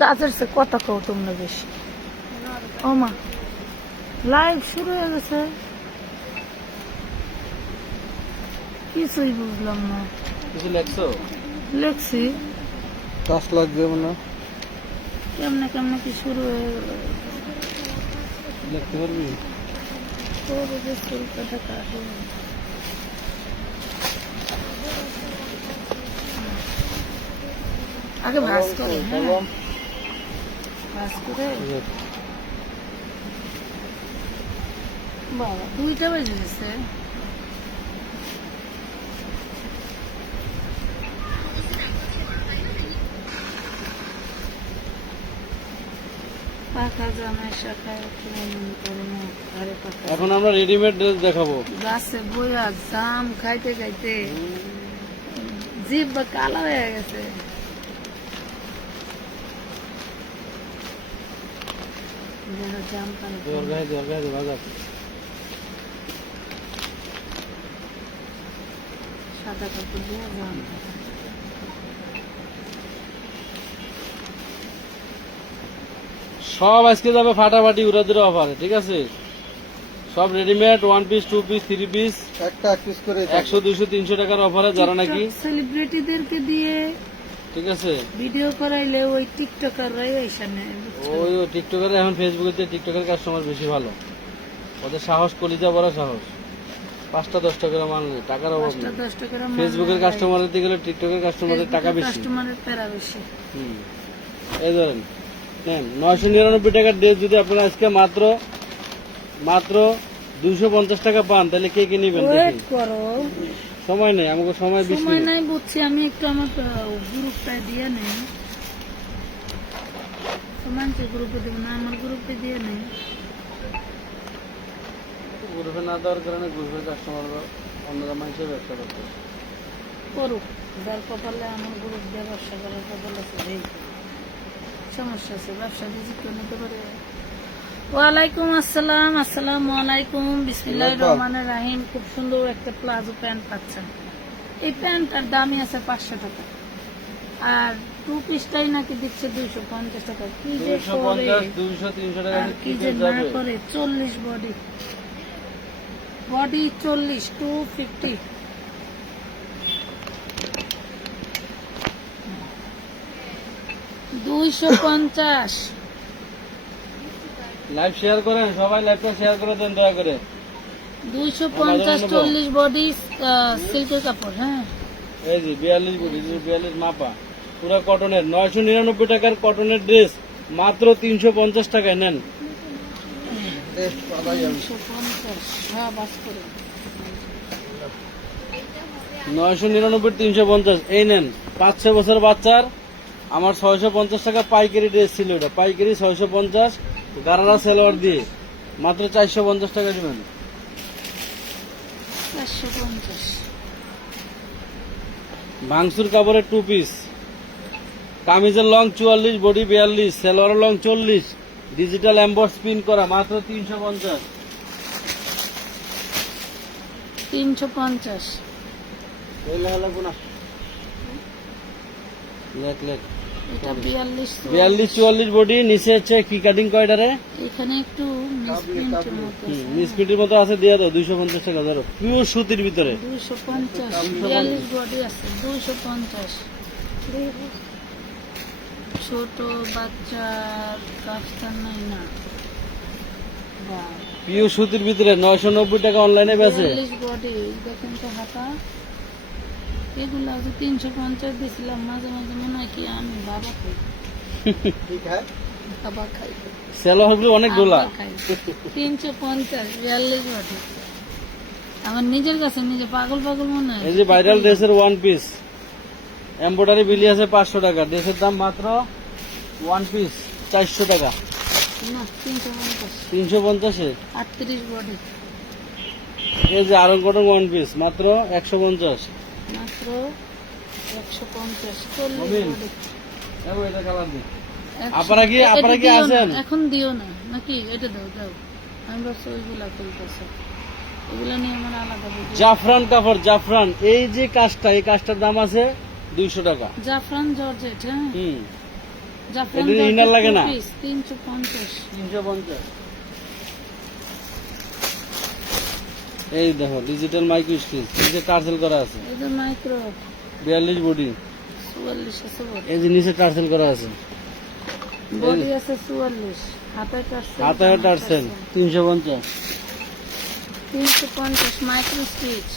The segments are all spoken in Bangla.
কাজের সে কথা কও তোমরা বেশি। ও মা, লাইভ শুরু হয়ে গেছে, কিছুই বুঝলাম না। কিছু লেখছো? লেখছি টাচ লাগবে মানে কেমনে কেমনে কি শুরু হয়ে গেল। লিখতে পারবি? তোর যে চুলকাটা কাটে আগে ভাস করে, হ্যাঁ ভাস করে। বাবা 2টা বেজে গেছে। পাখা জামাই শাখায় করে না ঘরে পাখা। এখন আমরা রেডিমেড ড্রেস দেখাবো। গাছে বইয়া জাম খাইতে খাইতে জিভ কালো হয়ে গেছে। জাম সাদা কাপড় দিয়ে জাম সব আজকে যাবে ফাটাফাটি উড়াদুরা অফারে, ঠিক আছে? সব রেডিমেড 1 পিস 2 পিস 3 পিস একটা এক পিস করে 100 200 300 টাকার অফারে যারা নাকি, সেলিব্রিটিদেরকে দিয়ে ঠিক আছে? ভিডিও করাইলে ওই টিকটকাররাই এখানে ওই টিকটকার এখন ফেসবুকে টিকটকের কাস্টমার বেশি ভালো, ওদের সাহস কলিজা বড় সাহস। 5টা 10 টাকা মাল নেই, টাকার অভাব নেই। 10 টাকার ফেসবুকের কাস্টমার দিতে গেলে টিকটকের কাস্টমারের টাকা বেশি, কাস্টমারের প্যারা বেশি। এই ধরেন নেন 999 টাকার ড্রেস যদি আপনারা আজকে মাত্র মাত্র 250 টাকা পান, তাহলে কে কে নিবেন ওয়েট দেখি। করো, সময় নেই, আমাকে সময় বেশি সময় নেই। নাই বুঝছি। আমি একটু আমার গ্রুপটা দিয়ে নেই, তোমাকে গ্রুপে দেবো না, আমার গ্রুপে দিয়ে নেই। গ্রুপে না দেওয়ার কারণে গ্রুপের কাস্টমার অন্যরা মানুষের ব্যবসা করতে করুক, যার কপালে আমার গ্রুপ দিয়ে ব্যবসা করার কপাল আছে, এই সমস্যা আছে, ব্যবসা ভিজিট করে নিতে পারে। ওয়ালাইকুম আসসালাম, আসসালামু আলাইকুম, বিসমিল্লাহির রহমানির রহিম। খুব সুন্দর একটা প্লাজো প্যান্ট পাচ্ছেন। এই প্যান্টটার দামই আছে 500 টাকা, আর 2 পিসটাই নাকি দিচ্ছে 250 টাকা। কি যে করে 200 300 টাকা আর কি যে না করে। 40 বডি 40 250। $250। লাইভ শেয়ার করেন, সবাই লাইভটা শেয়ার করে দেন দয়া করে। 250 40 বডি সিল্কের কাপড়। হ্যাঁ এই যে 42 বডি, 42 মাপা, পুরো কটনের 999 টাকার কটনের ড্রেস মাত্র 350 টাকায় নেন। 350। হ্যাঁ বাস করে 999 350, এই নেন। 5-6 বছর বাচ্চার আমার 650 টাকা পাইকারি ড্রেস ছিল, ওটা পাইকারি 650 গারারা সেলোয়ার দিয়ে মাত্র 450 টাকা দিবেন। 450। ভাঙসুর কাপড়ের 2 পিস, কামিজের লং 44 বডি 42, সেলোয়ারের লং 40, ডিজিটাল এমবস প্রিন্ট করা মাত্র 350। 350। লেখ লেখ এটা 42 42 44 বডি, নিচে হচ্ছে কি কাটিং কয়টারে, এখানে একটু মিসপ্রিন্টের মতো আছে। মিসপিটির মতো আছে, দিয়ে দাও 250 টাকা ধরো, পিওর সুতির ভিতরে। 250। 42 বডি আছে 250। ছোট বাচ্চার কাফতান নাই না, বাহ। পিওর সুতির ভিতরে 990 টাকা অনলাইনে বেচে। 42 বডি দেখেন তো হাতা। এগুলো আজ 350 দিয়েছিলাম। মাঝে মাঝে মনে হয় কি আমি বাবা খাই, বাবা খাই, সেলোয়ারগুলো অনেক গোলা। আমরা খাই। 350 42 বডি। আমার নিজের কাছে নিজে পাগল পাগল মনে হয়। এই যে ভাইরাল ড্রেসের 1 পিস এমব্রয়ডারি বিলি আছে 500 টাকা, ড্রেসের দাম মাত্র 1 পিস 400 টাকা। না 350। 350 এ 38 বডি এই যে আরং কটন 1 পিস মাত্র 150। মাত্র 150। 40 মমিন, বডি। দেখো এটা কালার দিই। 100 আপনারা কি এটা দিও না, আছেন? এখন দিও না নাকি, এটা দাও দাও। আমি বলছি ওইগুলা তুলতেছে, এগুলা নিয়ে আমার আলাদা ভিডিও। জাফরান কাপড়, জাফরান, এই যে কাজটা, এই কাজটার দাম আছে 200 টাকা। জাফরান জর্জেট। হ্যাঁ জাফরান এটা ইনার লাগে না? 350। 350। এই দেখো ডিজিটাল মাইক্রো স্টিচ, নিচে টার্সেল করা আছে, এই যে মাইক্রো 42 বডি। 44 আছে বডি। এই যে নিচে টার্সেল করা আছে, বডি আছে 44, হাতায় টার্সেল। হাতায় tassel 350। 350 micro stitch.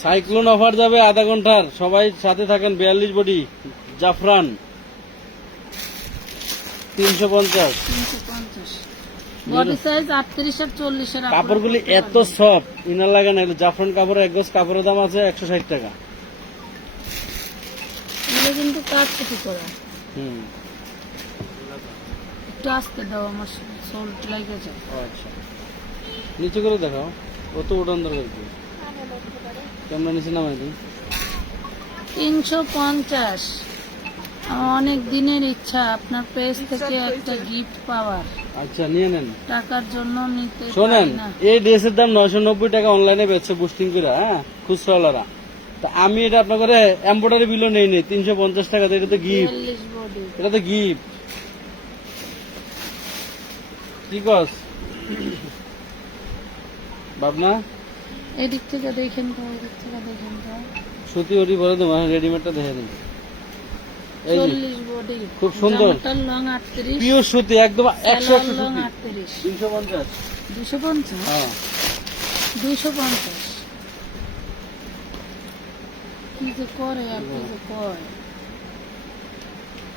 Cyclone offer যাবে আধা ঘন্টার, সবাই সাথে থাকেন। 42 বডি জাফরান 350। 350 বডি সাইজ 38 আর 40 এর। কাপড়গুলি এত সফট, ইনার লাগে না। এগুলো জাফরান কাপড়, এক গজ কাপড়ের দাম আছে 160 টাকা। এগুলো কিন্তু কাজ কিছু করা। হুম, একটু আস্তে দাও, আমার সোল্ট লাগে যায়। আচ্ছা নিচে করে দেখাও, অত উঠান দরকার কি? ক্যামেরা নিচে নামাই দিই। 350। আমার অনেক দিনের ইচ্ছা আপনার পেজ থেকে একটা গিফট পাওয়ার। আচ্ছা নিয়ে নেন। টাকার জন্য নিতে শোনেন, পারি না। এই ড্রেসের দাম 990 টাকা অনলাইনে বেচছে বুস্টিং করে, হ্যাঁ, খুচরাওয়ালারা। তা আমি এটা আপনার করে এম্ব্রয়ডারি বিলও নেই 350 টাকা। এটা তো গিফট, 42 বডি। এটা তো গিফট। কি কস ভাবনা? এদিক থেকে দেখেন তো, এদিক থেকে দেখেন তো। সুতি ওটি ভরে দেবো, রেডিমেডটা দেখে দিন। এই যে 40 বডি, খুব সুন্দর। জামাটার লং 38, পিওর সুতি, একদম 100 সালোয়ার লং সুতি। 38। 350। 250। হ্যাঁ 250 কি যে করে আর কি যে করে।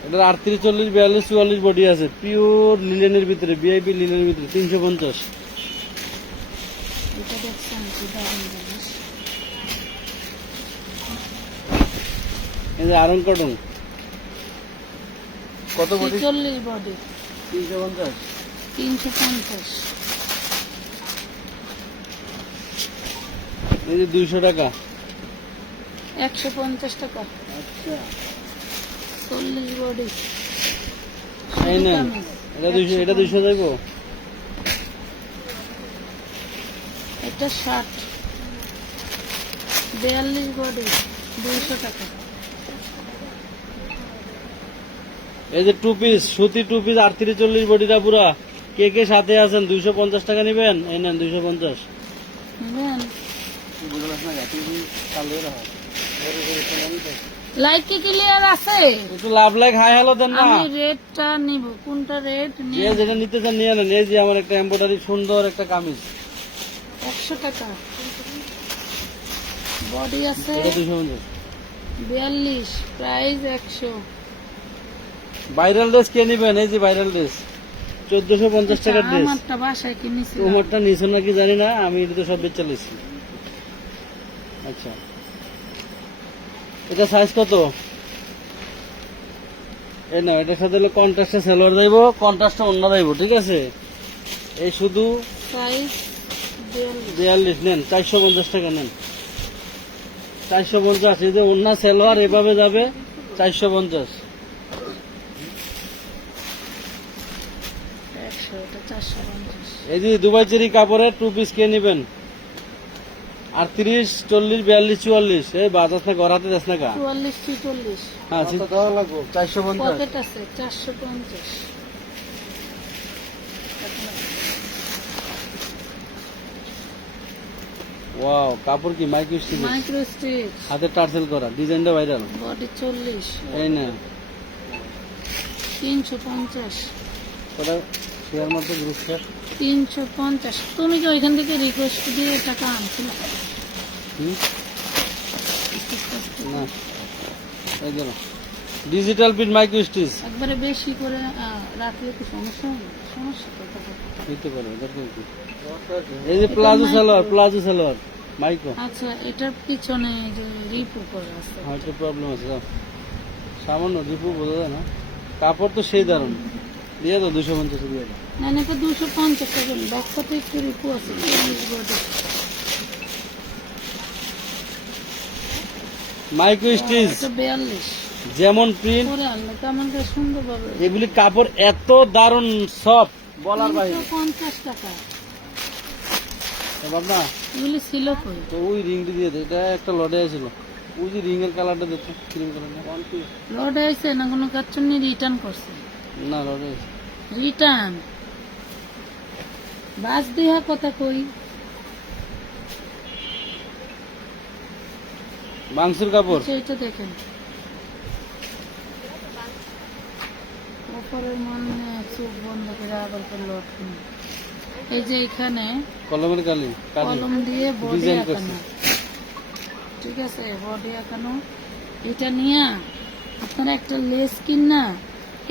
এটা 38, 40, 42, 44 বডি আছে, পিওর লিলেনের ভিতরে, ভিআইপি লিলেনের ভিতরে 350। এটা দেখছেন কি দারুণ জিনিস। এই যে আরং কটন, কত বডি? 40 বডি, 350। 350। এই যে 200 টাকা। 150 টাকা। আচ্ছা 40 বডি। এই নেন, এটা 200, এটা 200 যাইব। এটা 60। 42 বডি, 200 টাকা। এই যে 2 পিস সুতি 2 পিস 38, 40 বডিটা পুরা। কে কে সাথে আছেন? 250 টাকা নিবেন? এই নেন 250। নেন। লাইট কি ক্লিয়ার আছে? একটু লাভ লাইক হাই হ্যালো দেন না। আমি রেটটা নিব, কোনটা রেট যে নিয়ে? যেটা নিতে চান নিয়ে নেন। এই যে আমার একটা এমব্রয়ডারি সুন্দর একটা কামিজ, 100 টাকা। বডি আছে এটা 250। 42, প্রাইস 100। ভাইরাল ড্রেস কে নিবেন? এই যে ভাইরাল ড্রেস 1450 টাকার ড্রেস। আমারটা বাসায় কিনেছি। তোমারটা নিছো নাকি জানি না, আমি এটা তো সব বেচে চালিয়েছি। আচ্ছা এটা সাইজ কত? এই না, এটার সাথে হলো কন্ট্রাস্টে সালোয়ার যাইব, কন্ট্রাস্টে ওন্না যাইব, ঠিক আছে? এই শুধু সাইজ 42। 42 নেন, 450 টাকা নেন। 450। এই যে ওন্না সালোয়ার এভাবে যাবে 450। 100, এটা 450। এই যে দুবাই চেরি কাপড়ের 2 পিস কে নিবেন? 38, 40, 42, 44। এই বাজাস না গড়াতে যাস না কা? 44, 46। হ্যাঁ 450। পকেট আছে 450। ওয়াও, কাপড় কি মাইক্রো স্টিচ, মাইক্রো স্টিচ। হাতে টার্সেল করা, ডিজাইনটা ভাইরাল। বডি 40। এই না 350। ওটা শেয়ার মারতে গ্রুপ শেয়ার। 350। তুমি কি ওইখান থেকে রিকোয়েস্ট দিয়ে টাকা আনছিলে? না এই দেখো ডিজিটাল প্রিন্ট মাইক্রো স্টিচ একবারে বেশি করে রাখলে কি সমস্যা হবে? সমস্যা কোথায়? নিতে পারবে, দরকার কি? এই যে palazzo salwar, palazzo salwar micro. আচ্ছা, এটার পিছনে এই যে রিপু করা আছে। হয়তো প্রবলেম আছে, যাও। সামান্য রিপু বোঝা যায় না, কাপড় তো সেই দারুন। দিয়ে দাও 250 দিয়ে দাও। না না, এটা 250 টাকা। বাক্সাতে একটু রিপু আছে। 40 বডি। মাইক্রো স্টিচ এটা 42 যেমন প্রিন্ট, করে আনলে কেমন করে সুন্দর ভাবে। এগুলি কাপড় এত দারুন সফট, বলার বাইরে। 350 টাকা। বাবা এগুলি ছিল কই? তো ওই রিংটি দিয়ে দে, এটা একটা লটে আছিল, ওই যে রিং এর কালারটা দেখো, ক্রিম কালারটা। লোড হয়েছে না কোনো কাচ্চুনি রিটার্ন করছে? না রোডে রিটার্ন বাস দিয়া কথা কই। মাংসের কাপড়। আচ্ছা, এটা দেখেন উপরের মানে চোখ বন্ধ করে আবার করলো আপনি। এই যে এখানে কলমের কালি কলম দিয়ে বডি ডিজাইন আঁকানো, করছে। ঠিক আছে, বডি আঁকানো। এটা নিয়ে আপনারা একটা লেস কিনা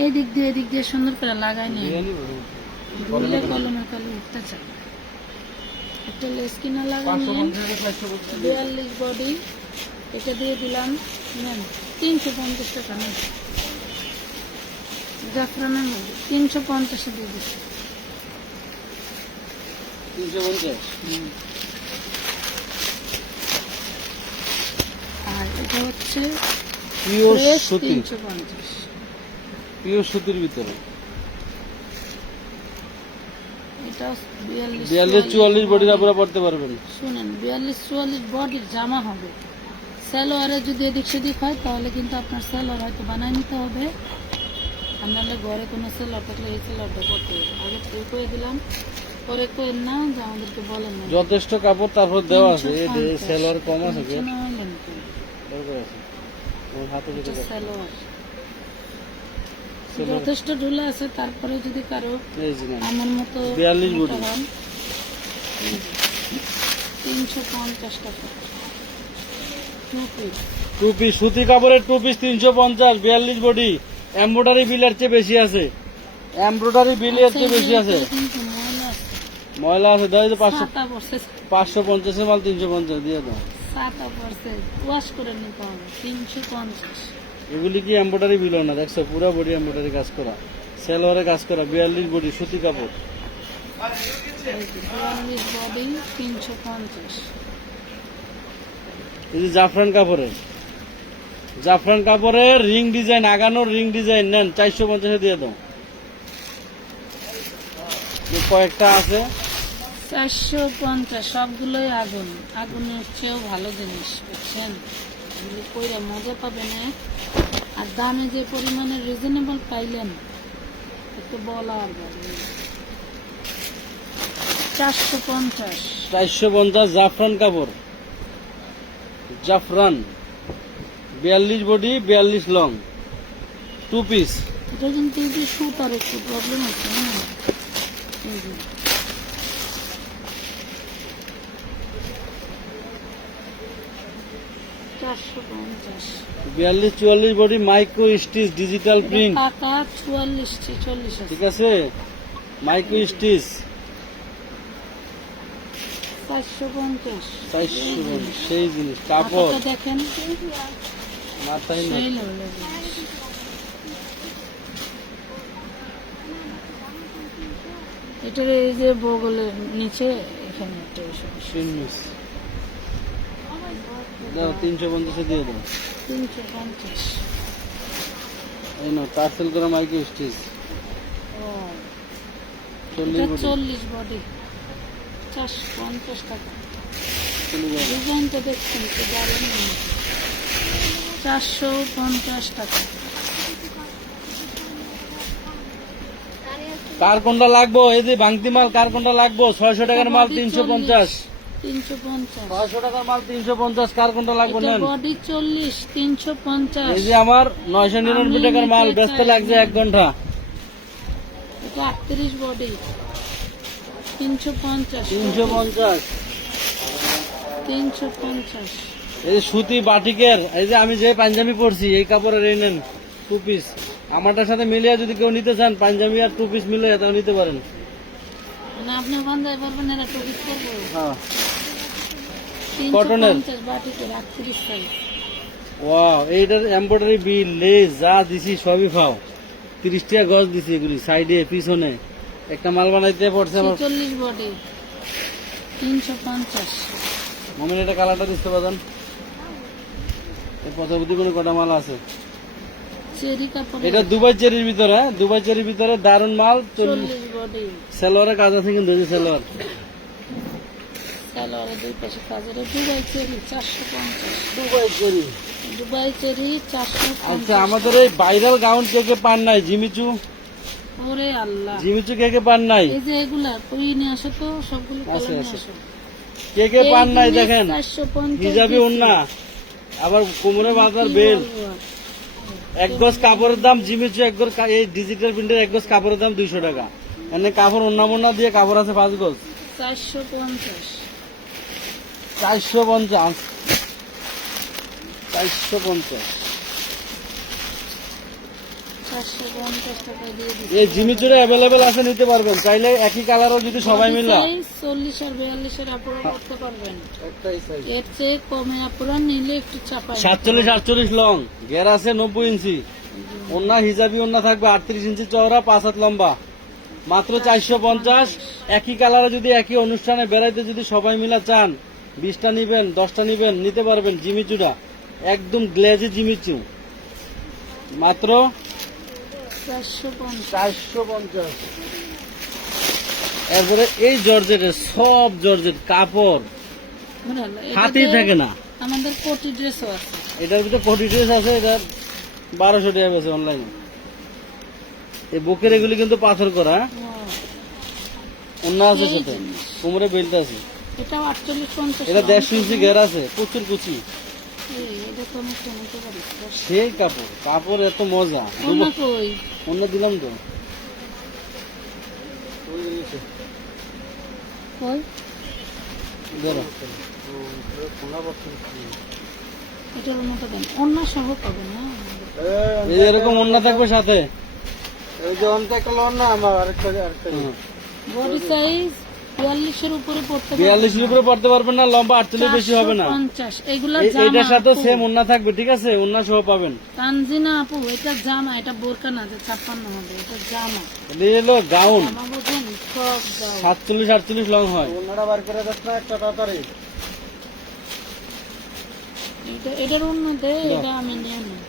এদিক দিয়ে সুন্দর করে লাগাই নিয়ে ধুলে কলমের কালি উঠতে চাই। একটা লেস কিনা লাগাই নিয়ে 42 বডি, এটা দিয়ে দিলাম নেন 350 টাকা নেন। জাফরানের মধ্যে 350 দিয়ে দিচ্ছি। 350। আর এটা হচ্ছে পিওর fresh সুতি, 350। পিওর সুতির ভিতরে এটা 42 42-44 বডির আপনারা পড়তে পারবেন। শুনেন 42-44 বডির জামা হবে। সালোয়ারে যদি এদিক সেদিক হয় তাহলে কিন্তু আপনার সালোয়ার হয়তো বানায় নিতে হবে, আর নাহলে ঘরে কোনো সালোয়ার থাকলে এই সালোয়ারটা করতে হবে। আগে তো করে দিলাম, পরে করেন না যে আমাদেরকে বলেন না। যথেষ্ট কাপড় তারপর দেওয়া আছে। এই 350 সেলোয়ার কম আছে কি? টেনশন হইলেন কেন? দরকার আছে। ওর হাতে যেটা এটা আছে। সালোয়ার সালোয়ার। যথেষ্ট ঢুলে আছে। তারপরে যদি কারো এই যে না, আমার মতো 42 বডি। মোটা হন, এই যে 350 টাকা 2 পিস। টু পিস সুতি কাপড়ের 2 পিস 350, 42 বডি। এমব্রয়ডারি বিলের চেয়ে বেশি আছে, এমব্রয়ডারি বিলের চেয়ে বেশি আছে। কিন্তু ময়লা আছে। ময়লা আছে, দাও এই যে 500 ছাতা পড়ছে, 550 মাল 350 দিয়ে দাও। ছাতা পড়ছে, ওয়াশ করে নিতে হবে 350। এগুলি কি এমব্রয়ডারি বিল না? দেখছো পুরো বডি এমব্রয়ডারি কাজ করা, সেলোয়ারে কাজ করা, 42 বডি সুতি কাপড়। এই যে 42 বডি 350। এই যে জাফরান কাপড়ের, জাফরান কাপড়ের রিং ডিজাইন, আগানোর রিং ডিজাইন নেন 450 দিয়ে দাও। এই কয়েকটা আছে 450, সবগুলোই আগুন। আগুনের চেয়েও ভালো জিনিস, বুঝছেন? এগুলো কইরা মজা পাবেন না। আর দামে যে পরিমাণে রিজনেবল পাইলেন, একটু বলা আর বলে। 450। 450 জাফরান কাপড়, জাফরান 42 বডি 42 লং 2 পিস। এটা কিন্তু এই যে সুতার একটু প্রবলেম আছে, হ্যাঁ। এই যে 450। 42-44 body micro stitch digital print, টাকা 44-40 আছে। ঠিক আছে, মাইক্রো স্টিচ 450। 400 সেই জিনিস কাপড় টাকাটা দেখেন, মাথায় নেই। সেই level এর জিনিস। এটার এই যে বগলের নিচে এখানে একটা এসব সিনমিস দাও 350 দিয়ে দাও। 350। এই নাও টার্সেল করা মাইক্রো স্টিচ ও 40 এটা বডি 40 বডি 450 টাকা। চলে যাবে। ডিজাইনটা দেখছেন তো দারুণ, 450 টাকা। কার কোনটা লাগবো? এই যে ভাঙতি মাল কার কোনটা লাগবো? 600 টাকার মাল 350, 350। 600 টাকার মাল 350, কার কোনটা লাগবো এটা নেন। বডি 40, 350। এই যে আমার 999 টাকার মাল ব্যস্ত লাগছে 1 ঘন্টা। এটা 38 বডি 350। 350 350। এই যে সুতি বাটিকের, এই যে আমি যে পাঞ্জাবি পরছি এই কাপড়ের এই নেন 2 পিস। আমারটার সাথে মিলিয়ে যদি কেউ নিতে চান পাঞ্জাবি আর 2 পিস মিলিয়ে তাও নিতে পারেন। মানে আপনি বান্ধাই পারবেন, এরা টপিস করবো। হ্যাঁ কটনের। 350 বাটিকে 38 সাইজ। ওয়াও, এইটার এমব্রয়ডারি বিল লেস যা দিছি সবই পাও। 30 টাকা গজ দিছি এগুলি, সাইডে পিছনে একটা মাল বানাইতে পড়ছে আমার। 40 বডি 350। মামুন এটা কালারটা দিতে পারেন। এই পথবুদ্ধি কোনো কটা মাল আছে। চেরি কাপড় এটা দুবাই চেরির ভিতরে, হ্যাঁ দুবাই চেরির ভিতরে দারুন মাল। 40 বডি। সেলোয়ারের কাজ আছে কিন্তু, এই যে সেলোয়ার সালোয়ারের দুই পাশে কাজের দুবাই চেরি 450, দুবাই করি। দুবাই চেরি আচ্ছা 450। আমাদের এই ভাইরাল গাউন কে কে পান নাই? জিমিচু, ওরে আল্লাহ, জিমিচু কে কে পান নাই? এই যে এগুলা কই নিয়ে আসো তো, সবগুলো আছে, কালার নিয়ে আছে। আসো। কে কে পান নাই এই জিনিস দেখেন, 450 হিজাবি দিছি। ওন্না, আবার কোমরে বাঁধার কি বেল। বলবো আর? এক গজ কাপড়ের দাম জিমিচু এক গজ এই ডিজিটাল প্রিন্টের এক গজ কাপড়ের দাম 200 টাকা। এনে কাপড় ওন্না মোন্না দিয়ে কাপড় আছে 5 গজ 450, 450, 450। 450 টাকা দিয়ে দিছি। এই জিমিচুরে অ্যাভেলেবেল আছে, নিতে পারবেন চাইলে। একই কালারও যদি সবাই মিলে 40 আর 42 আপনারা করতে পারবেন। এর চেয়ে কমে আপনারা নিলে একটু চাপাই। 47 48 লং, ঘের আছে 90 ইঞ্চি, ওন্না হিজাবি ওন্না থাকবে 38 ইঞ্চি চওড়া, 5 হাত লম্বা, মাত্র 450। একই কালারে যদি একই অনুষ্ঠানে বেড়াইতে যদি সবাই মিলে চান, 20টা নিবেন 10টা নিবেন, নিতে পারবেন। জিমিচুটা একদম গ্লেজি জিমিচু, মাত্র 450। 450। এরপরে এই জর্জেটের সব জর্জেট কাপড় মনে হলো হাতেই এটাতে থাকে না। আমাদের কোটি ড্রেসও আছে। এটার ভিতরে কোটি ড্রেস আছে, এটা 1200 টাকা আছে অনলাইনে। এই বুকের এগুলি কিন্তু পাথর করা, অন্য আছে এই সাথে, জিনিস। কোমরে বেল্ট আছে। এটাও 48-50। এটা 150 ইঞ্চি ঘের আছে, প্রচুর কুচি, এটা তো আমি কিনতে পারি। সেই কাপড়, কাপড় এত মজা। অন্য কই? অন্য দিলাম তো, কই? ধরো। এটার মতো দেন, অন্য সহ পাবেন না? এই যে এরকম অন্য থাকবে সাথে। হুম। বডি সাইজ 42 এর উপরে পড়তে 42 এর উপরে পড়তে পারবেন না, লম্বা 48 বেশি হবে না। 450। এগুলা এইটার জামা সাথে আপু। সেম ওন্না থাকবে, ঠিক আছে, ওন্না সহ পাবেন। তানজিনা আপু, এটা জামা, এটা বোরকা না যে 56 হবে, এটা জামা। এই হলো গাউন, জামা বুঝুন, সব গাউন। 47 48 লং হয়। এটার অন্যতে এটা আমি নিয়ে নিই।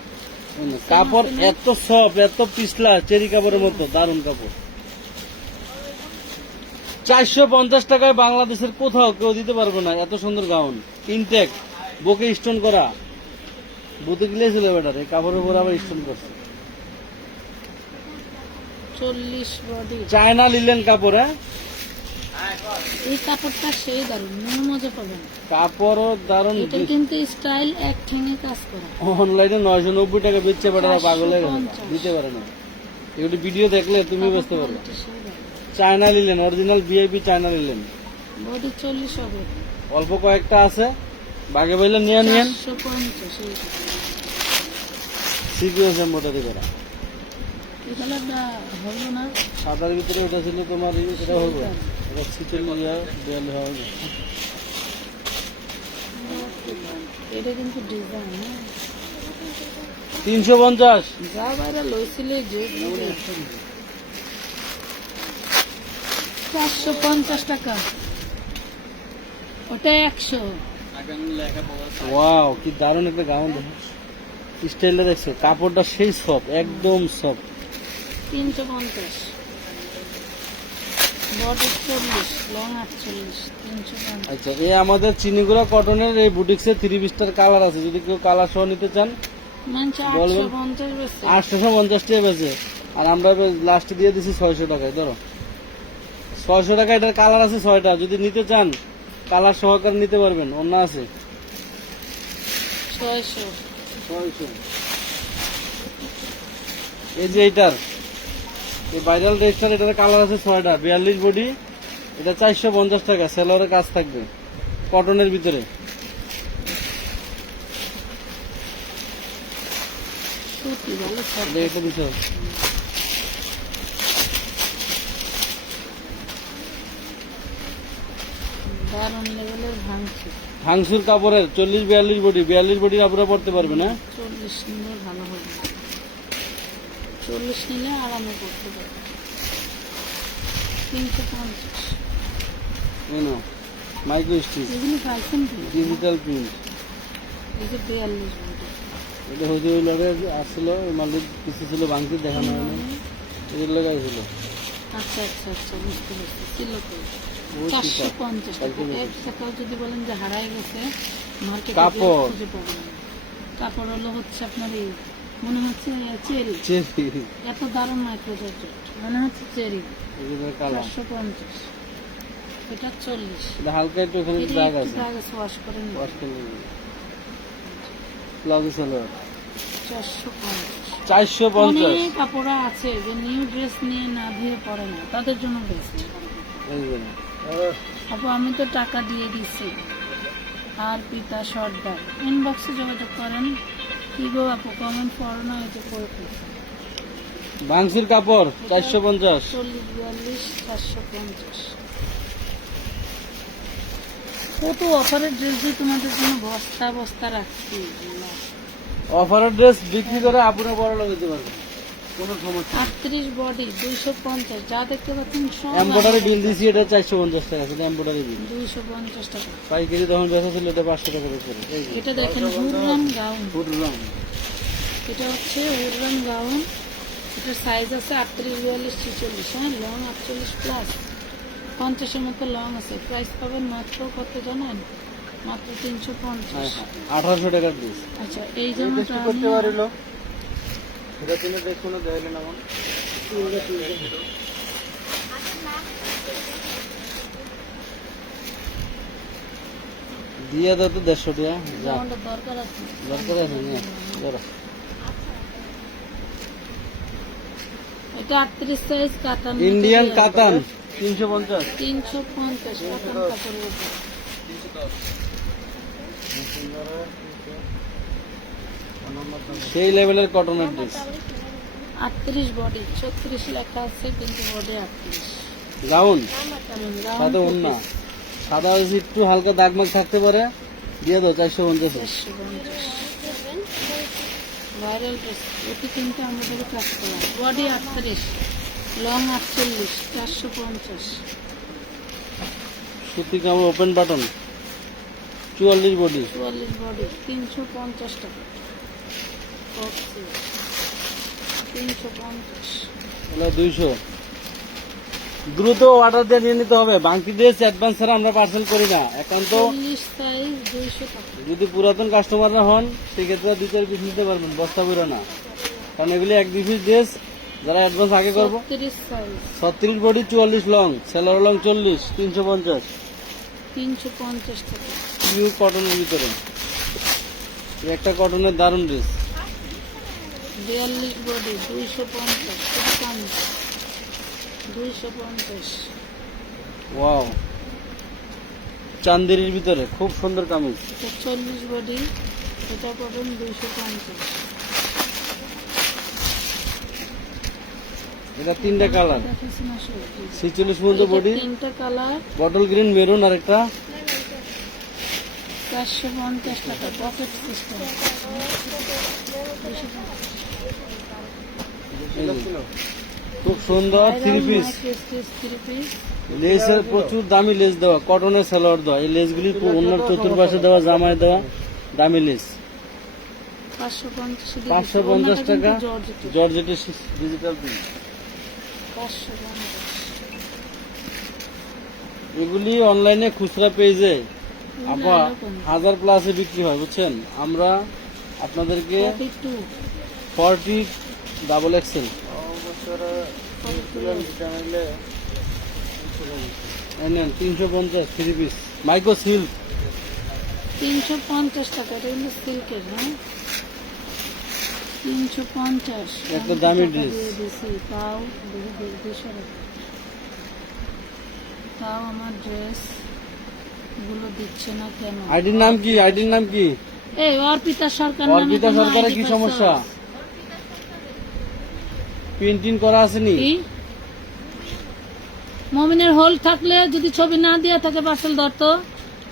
কাপড় এত সফট, এত পিছলা, চেরি কাপড়ের মতো, দারুন কাপড়। 450 টাকায় বাংলাদেশের কোথাও কেউ দিতে পারবে না এত সুন্দর গাউন, ইনটেক, বুকে স্টোন করা। বুতে গিলেছিল বেটার, এই কাপড়ের উপর আবার স্টোন করছে। 40 বডি। চায়না লিলেন কাপড়, হ্যাঁ, এই কাপড়টা সেই দারুন, মনে মজা পাবেন। কাপড়ও দারুন। এটা কিন্তু স্টাইল এক ঠেঙে কাজ করা। অনলাইনে 990 টাকা বেচছে বেটারা, পাগল হয়ে গেছে, 450 দিতে পারে না। এগুলি ভিডিও দেখলে তুমি বুঝতে পারবে। এটা সেই দারুন। China linen, original VIP China linen, body 40 হবে। অল্প কয়েকটা আছে, বাগে বইলে নিয়ে নিয়েন। 450 এই সিকিউর এমব্রয়ডারি করা। এই কালারটা হলো না? সাদার ভিতরে ওটা ছিল তোমার, এটা হবে, এটা ছিচল দেয়াল হবে না। এটা কিন্তু ডিজাইন, হ্যাঁ। 350। যা বাইরে লইছিলে যে 450 টাকা, ওটা 100। ওয়াও, কি দারুণ একটা গাউন, স্টাইলটা দেখছো, কাপড়টা সেই সফট, একদম সফট। 350। Body 40, long 48, 350। আচ্ছা, এই আমাদের চিনিগুড়া কটনের এই বুটিক্সের 3 পিসটার কালার আছে, যদি কেউ কালার সহ নিতে চান মানছে বলবেন। 850 বেশি। 850 টাকা বেচে, আর আমরা লাস্টে দিয়ে দিছি 600 টাকায়। ধরো 600 টাকা, এটার কালার আছে 6টা, যদি নিতে চান কালার সহকারে নিতে পারবেন, অন্য আছে 600। 600। এই যে এইটার, এই ভাইরাল ড্রেসটার, এটার কালার আছে 6টা, 42 বডি, এটা 450 টাকা, সেলরের কাজ থাকবে, কটনের ভিতরে। সুতি ভালো সব। এটা একটা দিতে হবে। দারুন লেভেলের ভাঙছে। ভাঙসুর কাপড়ের 40 42 বডি, 42 বডির আপনারা পড়তে পারবে না। 40 নিলে ভালো হবে, 40 নিলে আরামে করতে পারবে। 350। মাইক্রো স্টিচ, এগুলো পাইছেন কি? Digital print. এই যে 42 বডি। এটা হয়তো ওই লগে আসছিল, ওই মালিক কিছু ছিল ভাঙতে দেখানো হয়নি, এগুলো লাগাইছিল। আচ্ছা আচ্ছা আচ্ছা, বুঝতে পারছি। ছিল তো ওই 450 টাকা। কালকে এক টাকাও যদি বলেন যে হারাই গেছে, মার্কেটে কাপড়। খুঁজে পাবেন না। কাপড় হলো হচ্ছে আপনার এই, মনে হচ্ছে চেরি, চেরি এত দারুণ মাইক্রো জর্জেট, মনে হচ্ছে চেরি। এগুলোর কালার 450, এটা 40। এটা হালকা একটু ওখানে এটা দাগ একটু আছে, দাগ আছে, ওয়াশ করে নিন। ওয়াশ করে নিবি। প্লাজো সালোয়ার 450। 450। অনেক কাপড়া আছে যে নিউ ড্রেস নিয়ে না ধুয়ে পরে না, তাদের জন্য বেস্ট। এই যে আপু আমি তো টাকা দিয়ে দিছি, আর পিতা সর্দার ইনবক্সে যোগাযোগ করেন। কি গো আপু কমেন্ট করো না, এই যে করে ফেলছি। বাংসির কাপড় 450। 40, 42, 450। কত অফারের ড্রেস দিয়ে তোমাদের জন্য বস্তা বস্তা রাখছি। আল্লাহ। অফারের ড্রেস বিক্রি করে আপনারা বড় লোক হতে পারবেন, কোনো সমস্যা নেই। 38 বডি 250, যা দেখতে পাচ্ছেন সব এমব্রয়ডারি বিল দিছি, এটা 450 টাকা, সেটা এমব্রয়ডারি বিল। 250 টাকা। পাইকারি তখন বেচা ছিল এটা 500 টাকার উপরে। এই যে এটা দেখেন হুররান গাউন, ফুট রং। এটা হচ্ছে হুররান গাউন। এটার সাইজ আছে 38, 42, 46, হ্যাঁ লং 48 প্লাস, 50-এর মতো লং আছে। প্রাইস পাবেন মাত্র কত জানেন? মাত্র 350। 1800 টাকার ড্রেস। আচ্ছা এই জামাটা করতে আমি- পারিল এটা তুমি দেখো না, দেখাইলেন আমার দিয়া দাও তো 150 টাকা। যা জামাটা দরকার আছে। দরকার আছে নিয়ে ধরো। এটা 38 সাইজ কাতান, ইন্ডিয়ান কাতান 350। 350 কাতান কাপড়ের উপর। সেই লেভেলের কটনের ড্রেস। 38 বডি, 36 লেখা আছে কিন্তু বডি 38। গাউন গাউন সাদা ওন্না, সাদা হচ্ছে একটু হালকা দাগমাগ থাকতে পারে, দিয়ে দাও 450। 450। ভাইরাল ড্রেস, এটি কিন্তু আমাদের কাজ করলাম। Body 38, long 48, 450। সুতি কাপড় ওপেন বাটন 44 বডি। 44 বডি 350 টাকা। 350। এগুলো 200। দ্রুত অর্ডার দিয়ে নিয়ে নিতে হবে, বাকি ড্রেস অ্যাডভান্স ছাড়া আমরা পার্সেল করি না। একান্ত 40 সাইজ 200 টাকা। যদি পুরাতন কাস্টমাররা হন সেক্ষেত্রে 2-4 পিস নিতে পারবেন, বস্তা পুরো না, কারণ এগুলি 1-2 পিস ড্রেস যারা অ্যাডভান্স আগে করবো। 36 size 36 body 44 long, seller long 40, 350। 350 টাকা। পিওর কটনের ভিতরে এই একটা কটনের দারুণ ড্রেস। 42 বডি 250, খুব কম, 250। ওয়াও, চান্দেরির ভিতরে খুব সুন্দর কামিজ। এটা 40 বডি, এটা পাবেন 250। এটা 3টা কালার, দেখাচ্ছি না সব। 46 পর্যন্ত বডি, 3টা কালার, বটল গ্রিন, মেরুন আর একটা 450 টাকা। Pocket system. খুব সুন্দর 3 পিস। 3 পিস। লেসের প্রচুর দামি লেস দেওয়া, কটনের সালোয়ার দেওয়া, এই লেসগুলি অন্য চতুর্পাশে দেওয়া, জামায় দেওয়া দামি লেস। 550 550 টাকা। জর্জেট। জর্জেটের ডিজিটাল প্রিন্ট। 550। এগুলি অনলাইনে খুচরা পেজে আপা 1000 প্লাসে বিক্রি হয়, বুঝছেন। আমরা আপনাদেরকে 42, 40 ডাবল এক্সেল নেন 350 3 পিস মাইক্রো সিল্ক 350 টাকা। এটা কিন্তু সিল্কের, হ্যাঁ 350। একটা দামি টাকা ড্রেস। দিয়ে দিছি, তাও 200 টাকা। তাও আমার ড্রেস গুলো দিচ্ছে না কেন? আইডির নাম কি? আইডির নাম কি? এই অর্পিতা সরকার নামে অর্পিতা কোনো সরকারের ID কি পাচ্ছ? সমস্যা? প্রিন্টিং করা আসেনি? কি? মমিনের হোল্ড থাকলে যদি ছবি না দিয়া থাকে পার্সেল ধরতো।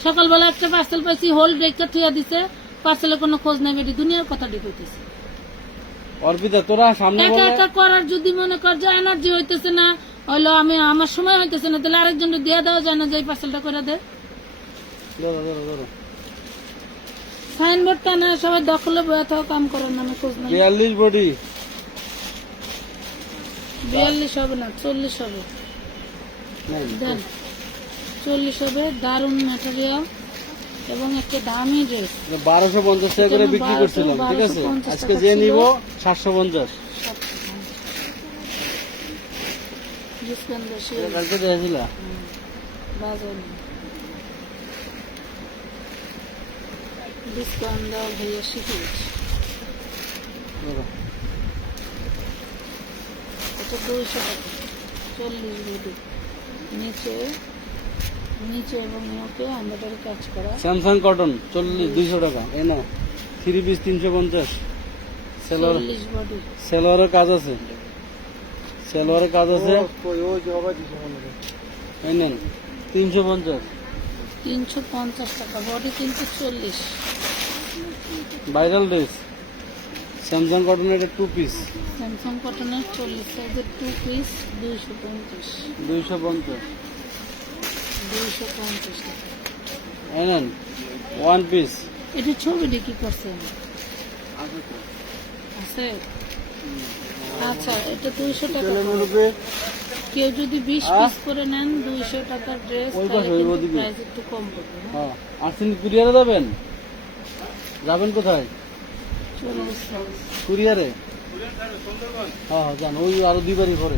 সকালবেলা একটা পার্সেল পাইছি, হোল্ড রেখে থুয়া দিছে, পার্সেলে কোনো খোঁজ নাই। বেটি দুনিয়ার কথা ডিকইতেছে। অর্পিতা তোরা সামনে একা বলে একা করার যদি মনে কর যে এনার্জি হইতেছে না, হইলো আমি আমার সময় হইতেছে না, তাহলে আরেকজন দিয়ে দেওয়া যায় না যে এই পার্সেলটা করে দে। ধরো ধরো ধরো সাইনবোর্ডটা না সবাই দখলে বয়ে থাকা কাম করার নামে খোঁজ নাই। 42 বডি 42 হবে না, 40 হবে। নেন। দেন 40 হবে। দারুণ ম্যাটেরিয়াল এবং একটা দামি ড্রেস। 1250 টাকা করে এটা বিক্রি 1200, করছিলাম, ঠিক আছে? 1250 আজকে টাকা যে ছিল। নিব 750। ডিসকাউন্ট বেশি। এটা কালকে দিয়েছিল। বাজার ডিসকাউন্ট দেওয়া ভাইয়া শিখিয়েছি। এটা 200 টাকা, 40 বডি, নিচে নিচে এবং নিচে এমব্রয়ডারি কাজ করা। স্যামসাং কটন 200 টাকা। এই না 3 পিস 350। সেলোয়ার 40 বডি, সেলোয়ারের কাজ আছে, সেলোয়ারের কাজ আছে। এই নেন 350। 350 টাকা বডি, কিন্তু 40। ভাইরাল ড্রেস স্যামসাং কটনের, এটা 2 পিস স্যামসাং কটনের 40 সাইজের 2 পিস 250। 250। 250 টাকা। এই নেন 1 পিস। এটা ছবি দেখি করছেন আছে? আচ্ছা, এটা 200 টাকা। কেউ যদি 20 পিস করে নেন 200 টাকার ড্রেস, ওই তাহলে পাশে, ওই কিন্তু ওদিকে। প্রাইস একটু কম পড়বে। হ্যাঁ, হ্যাঁ আসেন, কুরিয়ারে যাবেন? যাবেন কোথায়? 40 সাইজ। কুরিয়ারে? হ্যাঁ হ্যাঁ যান, ওই আরো 2 বাড়ি পরে।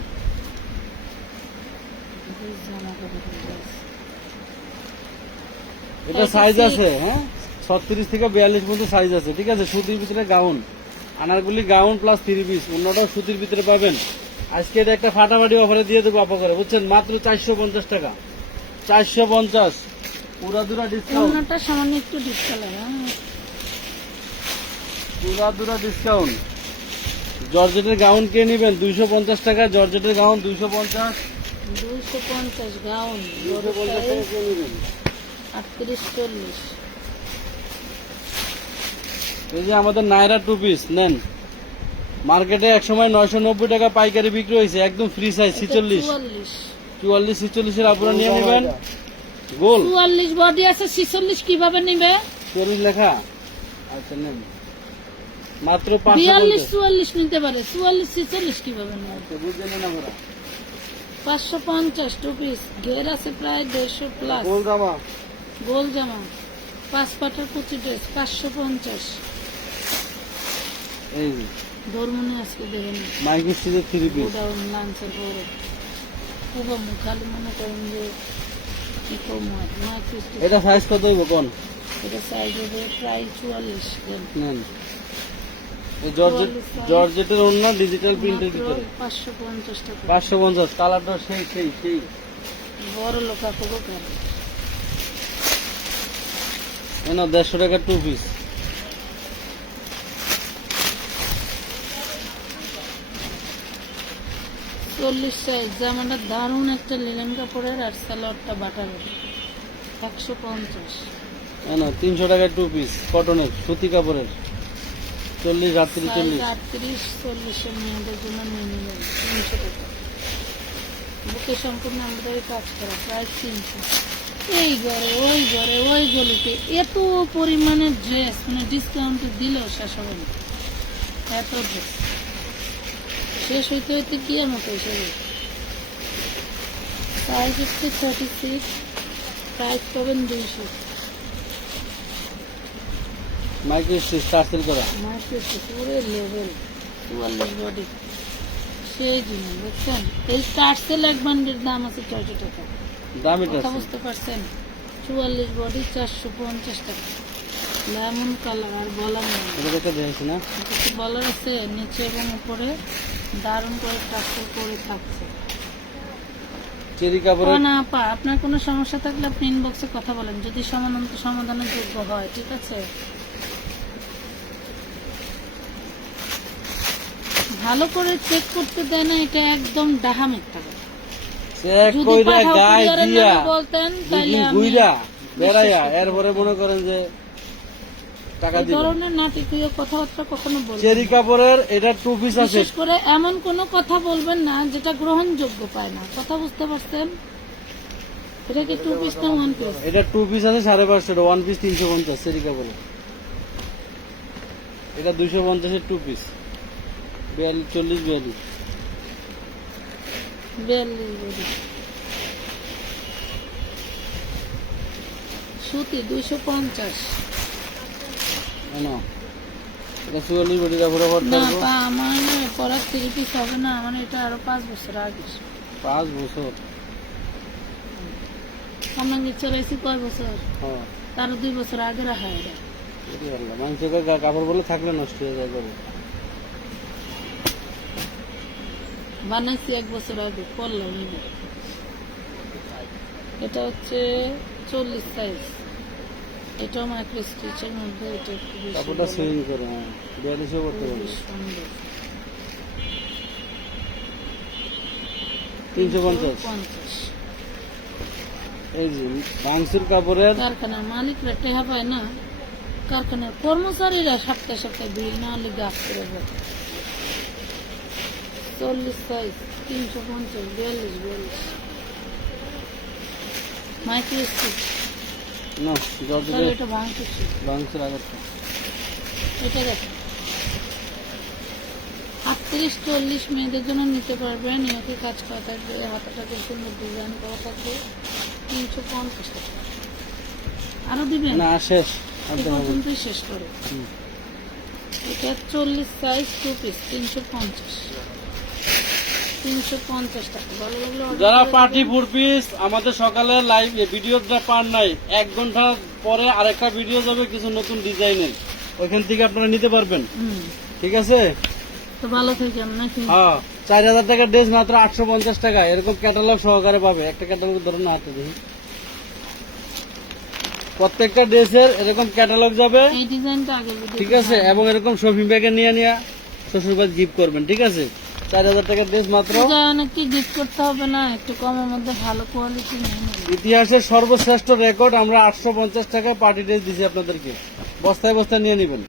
জামা কাপড়ের ড্রেস। এটা সাইজ আছে, হ্যাঁ 36 থেকে 42 পর্যন্ত সাইজ আছে, ঠিক আছে? সুতির ভিতরে গাউন, আনারগুলি গাউন প্লাস 3 পিস, অন্যটাও সুতির ভিতরে পাবেন। আজকে এটা একটা ফাটাফাটি অফারে দিয়ে দেবো আপা করে, বুঝছেন? মাত্র 450 টাকা। 450 পুরা দুরা ডিসকাউন্ট, অন্যটা সামান্য একটু ডিসকালার। পুরা দুরা ডিসকাউন্ট। জর্জেটের গাউন কে নেবেন? 250 টাকা জর্জেটের গাউন, 250। 250 গাউন, 250 টাকা কে নেবেন? 38-40। এই যে আমাদের নায়রা 2 পিস নেন, মার্কেটে এক সময় 990 টাকা পাইকারি বিক্রি হয়েছে, একদম ফ্রি সাইজ 46। 44 46 এর আপনারা নিয়ে নেবেন। গোল 44 বডি আছে, 46 কিভাবে নিবে? 40 লেখা। আচ্ছা নেন মাত্র 42 550। 44 নিতে পারে, 44 46 কিভাবে নেবে? আচ্ছা, বুঝে নেন আপনারা। 550 টু পিস, ঘের আছে প্রায় 150 প্লাস। গোল জামা, গোল জামা 5 পাটার কুচি ড্রেস 550। এই যে ধর্মনি আজকে দেখেন মাইকি স্টিচের 3 পিস। গোডাউন লাঞ্চের বড় খুব খালি মনে করেন যে কি কম হয় এটা সাইজ কত হইব কোন? এটা সাইজ হবে প্রায় 44। দেন নেন এই জর্জেটের অন্য ডিজিটাল প্রিন্টের ভিতরে 550 টাকা। 550। কালারটা সেই সেই সেই বড় লোকা খুব কম। না 150 টাকা 2 পিস। চল্লিশ সাইজ জামাটা দারুণ একটা লিলেন কাপড়ের, আর সালোয়ারটা বাটারের 150। না 300 টাকা 2 পিস কটনের সুতি কাপড়ের 40 38 40। 38-40 মেয়েদের জন্য নিয়ে নিলেন 300 টাকা। বুকে সম্পূর্ণ আমাদের কাজ করা প্রায় 300। এই ঘরে ওই ঘরে ওই গলিতে এত পরিমাণে ড্রেস, মানে ডিসকাউন্ট দিলেও শেষ হবে না এত ড্রেস। শেষ হইতে হইতে কি আর মতো হিসেবে সাইজ হচ্ছে 36, প্রাইস পাবেন 200। মাইক্রো স্টিচ টার্সেল করা। মার্কেট পুরো লেভেল 44 বডি সেই জিনিস দেখছেন। এই টার্সেল এক বান্ডের দাম আছে 400 টাকা। দামি কথা টার্সেল। বুঝতে পারছেন? 44 বডি 450 টাকা। লেমন কালার, আর বলার নেই। এটা দেখতে দেখেছি না? কিছু বলার আছে, নিচে এবং উপরে দারুণ করে টার্সেল করে থাকছে। চেরি কাপড়ের না আপা, আপনার কোনো সমস্যা থাকলে আপনি ইনবক্সে কথা বলেন, যদি সমাধানের যোগ্য হয়, ঠিক আছে? ভালো করে চেক করতে দেয় না, এটা একদম ডাহা মিথ্যা কথা। চেক যদি কইরা পাঠাও গায় কুরিয়ারের দিয়া নামে বলতেন তাহলে দুদিন আমি ঘুইরা বেড়াইয়া বিশ্বাস করতাম। এরপরে মনে করেন যে টাকা এই দিবেন। ধরনের নাটকীয় কথাবার্তা কখনো বলবেন চেরি না। কাপড়ের এটা 2 পিস আছে। বিশেষ করে এমন কোনো কথা বলবেন না যেটা গ্রহণযোগ্য পায় না। কথা বুঝতে পারছেন? এটা কি 2 পিস না 1 পিস? এটা 2 পিস আছে 550, 1 পিস 350 চেরি কাপড়ের। এটা 250 এর 2 পিস 42 40 42। 42 বডি সুতি 250 না এটা 44 বডি কাপড় আবার না ধরবো পা আমার পরা 3 পিস হবে না আমার এটা আরো 5 বছর আগে 5 বছর। আমরা চলেছি কয় বছর হ্যাঁ তার 2 বছর আগে রাখা এটা এটি ভালো মানুষের কাপড় বলে থাকলে নষ্ট হয়ে যায় করে। বানাইছি 1 বছর আগে করলাম এবার। এটা হচ্ছে 40 সাইজ এটাও মাইক্রো স্টিচের মধ্যে এটা একটু বেশি কাপড়টা বড়, সুইং করে, হ্যাঁ 42 করতে খুবই পারবে। সুন্দর 350 350 এই যে ভাঙচুর কাপড়ের কারখানার মালিকরা টেহা পায় না, কারখানার কর্মচারীরা সপ্তাহে সপ্তাহে বিল না হলে গাছ করে দেয়। 40 সাইজ 350 42 মাইক্রো স্টিচ না যত তাহলে এটা ভাঙতেছি ভাঙচুর আগেরটা এটা দেখেন 38-40 মেয়েদের জন্য নিতে পারবেন। এতে কাজ করা থাকবে, হাতাটাকে সুন্দর ডিজাইন করা থাকবে। 350 টাকা আরো দিবেন না শেষ আর এ দেবো না। পর্যন্তই শেষ করে। হুম। এটা 40 সাইজ 2 পিস 350 টাকা। ভালো লাগলে order যারা করে পার্টি দিবেন। 4 পিস আমাদের সকালে লাইভ ভিডিওটা পান নাই, 1 ঘন্টা পরে আরেকটা ভিডিও যাবে কিছু নতুন ডিজাইনের, ওইখান থেকে আপনারা নিতে পারবেন। হুম, ঠিক আছে? তো ভালো থাকেন নাকি? হ্যাঁ 4000 টাকার ড্রেস মাত্র 850 টাকা, এরকম ক্যাটালগ সহকারে পাবে। একটা ক্যাটালগ ধরুন না হাতে দেখি, প্রত্যেকটা ড্রেসের এরকম ক্যাটালগ যাবে। এই ডিজাইনটা আগে যদি ঠিক আছে, এবং এরকম শপিং ব্যাগে নিয়ে নিয়ে শ্বশুরবাড়ি গিফট করবেন। ঠিক আছে, 4000 টাকার ড্রেস মাত্র। নাকি গিফট করতে হবে না, একটু কমের মধ্যে ভালো কোয়ালিটি নিয়ে নেবেন। ইতিহাসের সর্বশ্রেষ্ঠ রেকর্ড আমরা 850 টাকায় পার্টি ড্রেস দিছি আপনাদেরকে, বস্তায় বস্তায় নিয়ে নেবেন।